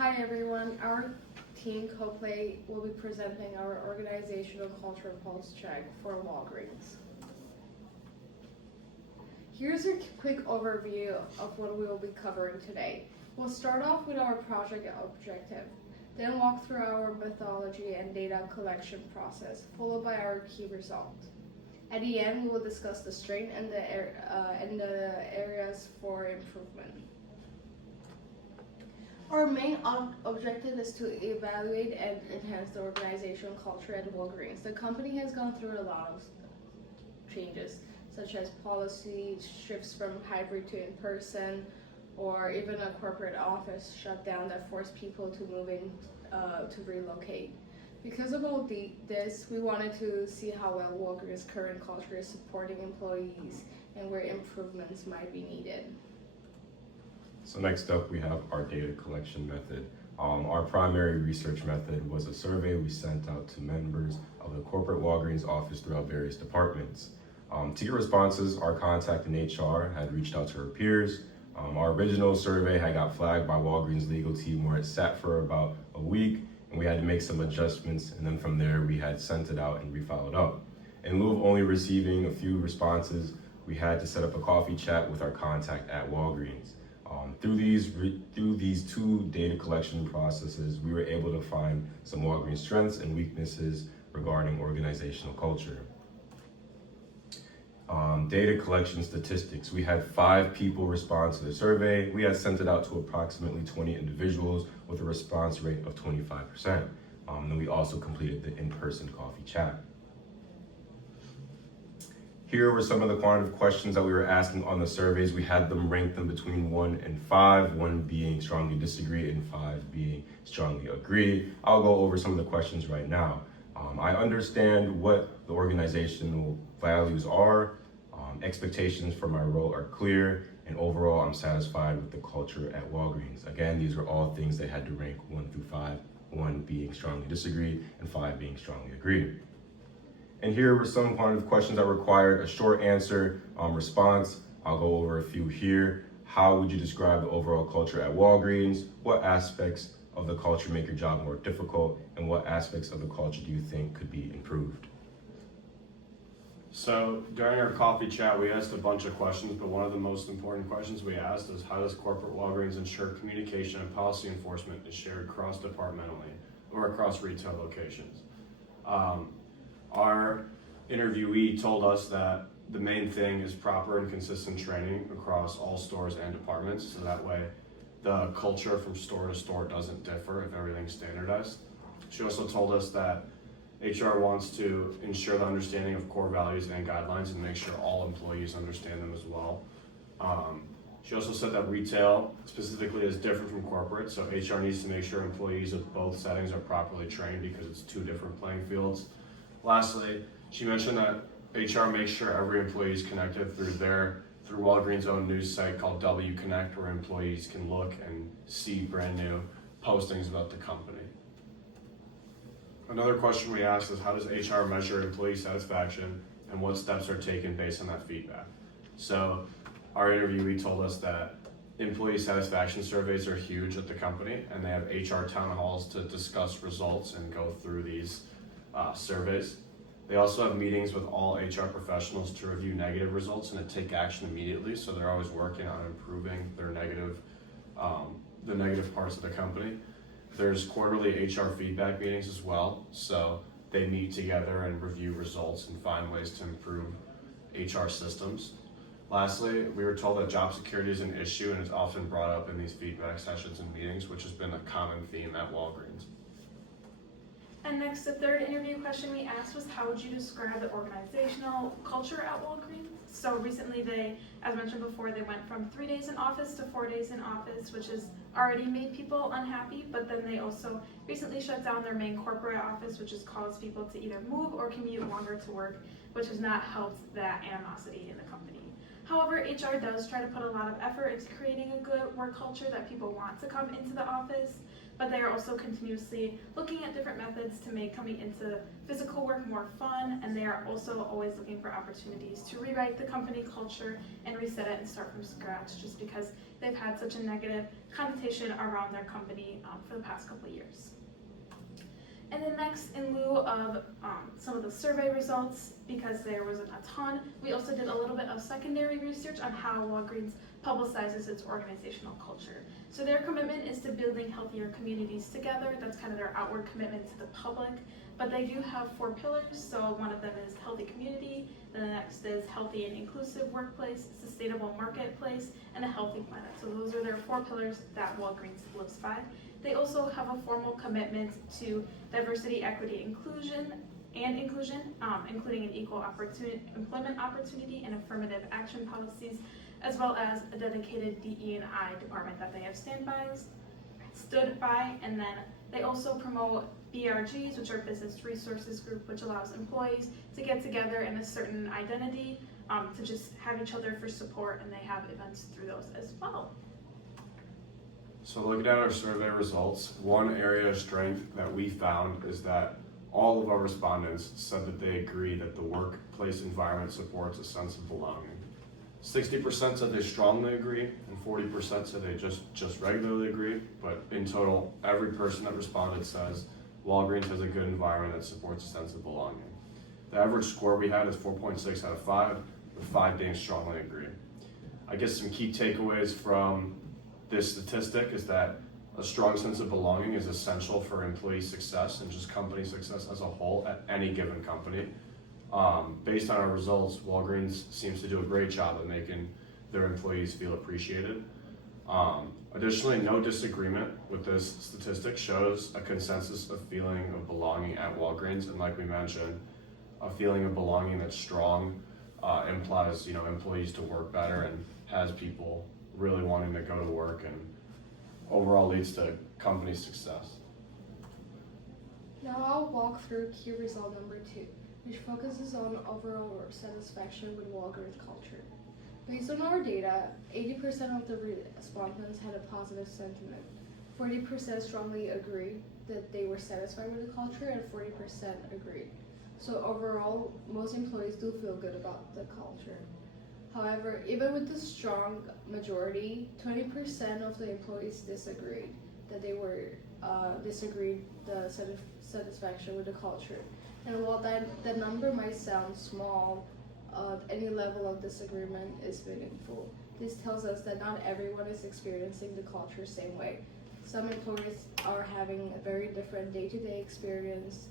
Hi everyone, our team CoPlay will be presenting our organizational culture pulse check for Walgreens. Here's a quick overview of what we will be covering today. We'll start off with our project objective, then walk through our methodology and data collection process, followed by our key result. At the end, we will discuss the strength and the areas for improvement. Our main objective is to evaluate and enhance the organizational culture at Walgreens. The company has gone through a lot of changes, such as policy shifts from hybrid to in-person, or even a corporate office shutdown that forced people to to relocate. Because of all this, we wanted to see how well Walgreens' current culture is supporting employees and where improvements might be needed. So next up, we have our data collection method. Our primary research method was a survey we sent out to members of the corporate Walgreens office throughout various departments. To get responses, our contact in HR had reached out to her peers. Our original survey had got flagged by Walgreens' legal team where it sat for about a week, and we had to make some adjustments, and then from there we had sent it out and refollowed up. In lieu of only receiving a few responses, we had to set up a coffee chat with our contact at Walgreens. Through these two data collection processes, we were able to find some Walgreens strengths and weaknesses regarding organizational culture. Data collection statistics. We had 5 people respond to the survey. We had sent it out to approximately 20 individuals with a response rate of 25%. And we also completed the in-person coffee chat. Here were some of the quantitative questions that we were asking on the surveys. We had them rank them between 1 and 5, 1 being strongly disagree and 5 being strongly agree. I'll go over some of the questions right now. I understand what the organizational values are. Expectations for my role are clear, and overall I'm satisfied with the culture at Walgreens. Again, these are all things they had to rank 1 through 5, 1 being strongly disagree and 5 being strongly agree. And here were some quantitative questions that required a short answer response. I'll go over a few here. How would you describe the overall culture at Walgreens? What aspects of the culture make your job more difficult? And what aspects of the culture do you think could be improved? So during our coffee chat, we asked a bunch of questions, but one of the most important questions we asked is how does corporate Walgreens ensure communication and policy enforcement is shared cross-departmentally or across retail locations? Our interviewee told us that the main thing is proper and consistent training across all stores and departments, so that way the culture from store to store doesn't differ if everything's standardized. She also told us that HR wants to ensure the understanding of core values and guidelines and make sure all employees understand them as well. She also said that retail specifically is different from corporate, so HR needs to make sure employees of both settings are properly trained because it's 2 different playing fields. Lastly, she mentioned that HR makes sure every employee is connected through Walgreens' own news site called W Connect, where employees can look and see brand new postings about the company. Another question we asked is how does HR measure employee satisfaction and what steps are taken based on that feedback? So our interviewee told us that employee satisfaction surveys are huge at the company, and they have HR town halls to discuss results and go through these surveys. They also have meetings with all HR professionals to review negative results and to take action immediately, so they're always working on improving their the negative parts of the company. There's quarterly HR feedback meetings as well, so they meet together and review results and find ways to improve HR systems. Lastly, we were told that job security is an issue and is often brought up in these feedback sessions and meetings, which has been a common theme at Walgreens. And next, the third interview question we asked was how would you describe the organizational culture at Walgreens? So recently they, as mentioned before, they went from 3 days in office to 4 days in office, which has already made people unhappy, but then they also recently shut down their main corporate office, which has caused people to either move or commute longer to work, which has not helped that animosity in the company. However, HR does try to put a lot of effort into creating a good work culture that people want to come into the office, but they are also continuously looking at different methods to make coming into physical work more fun, and they are also always looking for opportunities to rewrite the company culture and reset it and start from scratch, just because they've had such a negative connotation around their company for the past couple of years. And then next, in lieu of some of the survey results, because there wasn't a ton, we also did a little bit of secondary research on how Walgreens publicizes its organizational culture. So their commitment is to building healthier communities together. That's kind of their outward commitment to the public. But they do have 4 pillars. So one of them is healthy community, then the next is healthy and inclusive workplace, sustainable marketplace, and a healthy planet. So those are their 4 pillars that Walgreens lives by. They also have a formal commitment to diversity, equity, inclusion, including an equal employment opportunity and affirmative action policies, as well as a dedicated DE&I department that they have stood by, and then they also promote BRGs, which are Business Resources Group, which allows employees to get together in a certain identity, to just have each other for support, and they have events through those as well. So looking at our survey results, one area of strength that we found is that all of our respondents said that they agree that the workplace environment supports a sense of belonging. 60% said they strongly agree, and 40% said they just regularly agree, but in total, every person that responded says Walgreens has a good environment that supports a sense of belonging. The average score we had is 4.6 out of 5, with 5 being strongly agree. I guess some key takeaways from this statistic is that a strong sense of belonging is essential for employee success and just company success as a whole at any given company. Based on our results, Walgreens seems to do a great job of making their employees feel appreciated. Additionally, no disagreement with this statistic shows a consensus of feeling of belonging at Walgreens, and like we mentioned, a feeling of belonging that's strong implies employees to work better and has people really wanting to go to work, and overall leads to company success. Now I'll walk through key result number 2, which focuses on overall satisfaction with Walgreens culture. Based on our data, 80% of the respondents had a positive sentiment. 40% strongly agreed that they were satisfied with the culture, and 40% agreed. So overall, most employees do feel good about the culture. However, even with the strong majority, 20% of the employees disagreed the satisfaction with the culture. And while that number might sound small, any level of disagreement is meaningful. This tells us that not everyone is experiencing the culture same way. Some employees are having a very different day-to-day experience,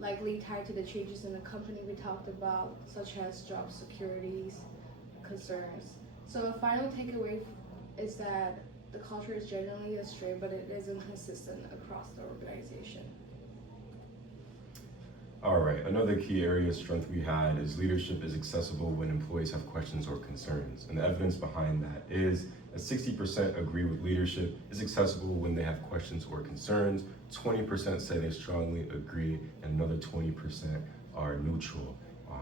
likely tied to the changes in the company we talked about, such as job securities, concerns. So a final takeaway is that the culture is generally a strength, but it isn't consistent across the organization. All right, another key area of strength we had is leadership is accessible when employees have questions or concerns. And the evidence behind that is that 60% agree with leadership is accessible when they have questions or concerns, 20% say they strongly agree, and another 20% are neutral.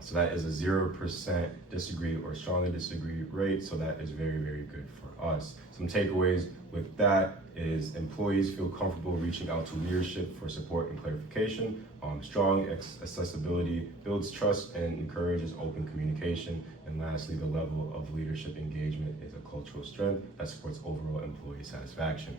So that is a 0% disagree or strongly disagree rate, so that is very, very good for us. Some takeaways with that is employees feel comfortable reaching out to leadership for support and clarification. Strong accessibility builds trust and encourages open communication. And lastly, the level of leadership engagement is a cultural strength that supports overall employee satisfaction.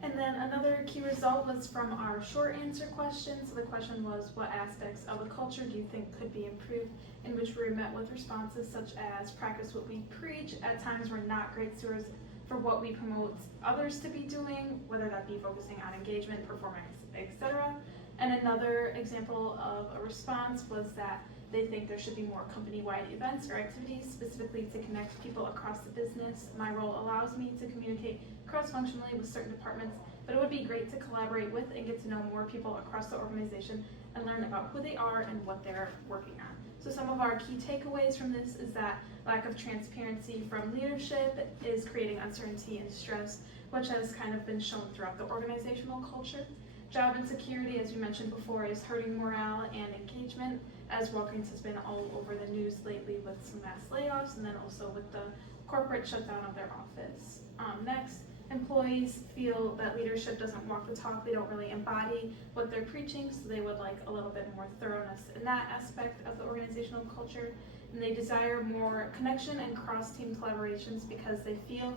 And then another key result was from our short answer question. So the question was, what aspects of a culture do you think could be improved? In which we were met with responses such as practice what we preach. At times we're not great stewards for what we promote others to be doing, whether that be focusing on engagement, performance, etc. And another example of a response was that they think there should be more company-wide events or activities specifically to connect people across the business. My role allows me to communicate cross-functionally with certain departments, but it would be great to collaborate with and get to know more people across the organization and learn about who they are and what they're working on. So some of our key takeaways from this is that lack of transparency from leadership is creating uncertainty and stress, which has kind of been shown throughout the organizational culture. Job insecurity, as we mentioned before, is hurting morale and engagement, as Walgreens has been all over the news lately with some mass layoffs and then also with the corporate shutdown of their office. Next, employees feel that leadership doesn't walk the talk, they don't really embody what they're preaching, so they would like a little bit more thoroughness in that aspect of the organizational culture. and they desire more connection and cross-team collaborations because they feel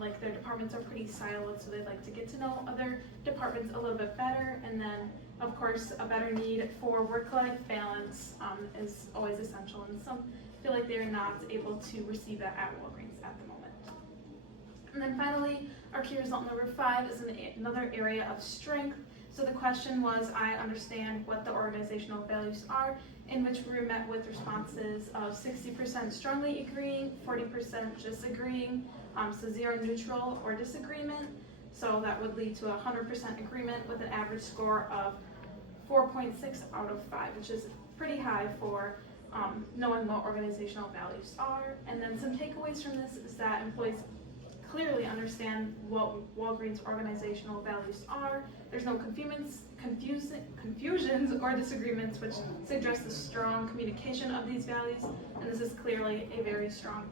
like their departments are pretty siloed, so they'd like to get to know other departments a little bit better. And then, of course, a better need for work-life balance is always essential, and some feel like they're not able to receive that at Walgreens at the moment. And then finally, our key result number 5 is another area of strength. So the question was, I understand what the organizational values are, in which we were met with responses of 60% strongly agreeing, 40% disagreeing, so 0 neutral or disagreement. So that would lead to 100% agreement with an average score of 4.6 out of 5, which is pretty high for knowing what organizational values are. And then some takeaways from this is that employees clearly understand what Walgreens organizational values are. There's no confusions or disagreements, which suggest the strong communication of these values, and this is clearly a very strong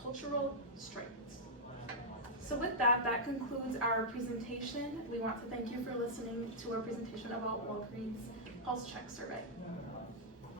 cultural strength. So with that, that concludes our presentation. We want to thank you for listening to our presentation about Walgreens Pulse Check Survey.